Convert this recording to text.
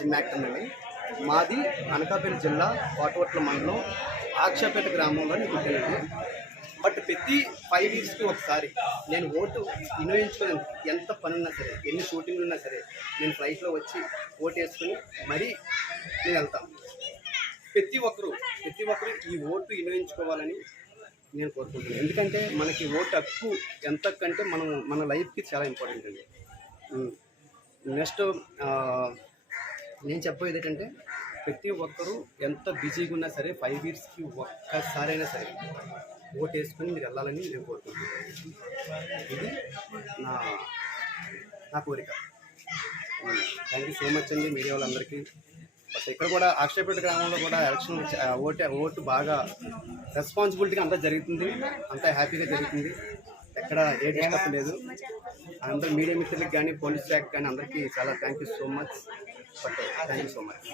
SIM actor అండి. మాది అనకాపల్లి జిల్లా కోటవట్ల మండలం ఆక్షపేట గ్రామంలో నేను పుట్టానండి బట్ ప్రతి ఫైవ్ ఇయర్స్కి ఒకసారి నేను ఓటు వినియోగించుకుని ఎంత పని ఉన్నా సరే ఎన్ని షూటింగ్లు ఉన్నా సరే నేను ఫ్లైట్లో వచ్చి ఓటు వేసుకుని మరీ నేను వెళ్తాను. ప్రతి ఒక్కరు ప్రతి ఒక్కరు ఈ ఓటు వినియోగించుకోవాలని నేను కోరుకుంటున్నాను. ఎందుకంటే మనకి ఓటు హక్కు ఎంత కంటే మనం మన లైఫ్కి చాలా ఇంపార్టెంట్ అండి. నెక్స్ట్ నేను చెప్పేది ఏంటంటే ప్రతి ఒక్కరూ ఎంత బిజీగా ఉన్నా సరే ఫైవ్ ఇయర్స్కి ఒక్కసారైనా సరే ఓటు వేసుకొని మీరు వెళ్ళాలని నేను కోరుకుంటున్నాను. ఇది నా నా కోరిక. థ్యాంక్ యూ సో మచ్ అండి మీడియా వాళ్ళందరికీ. బట్ ఇక్కడ కూడా అక్షయపేట గ్రామంలో కూడా ఎలక్షన్ ఓటు ఓటు బాగా రెస్పాన్సిబిలిటీగా అంతా జరుగుతుంది అంతా హ్యాపీగా జరుగుతుంది. ఎక్కడ ఏ డిస్టర్బ్ లేదు. అందరూ మీడియా మిత్రులకు కానీ పోలీస్ శాఖ కానీ అందరికీ చాలా thank you so much thank you so much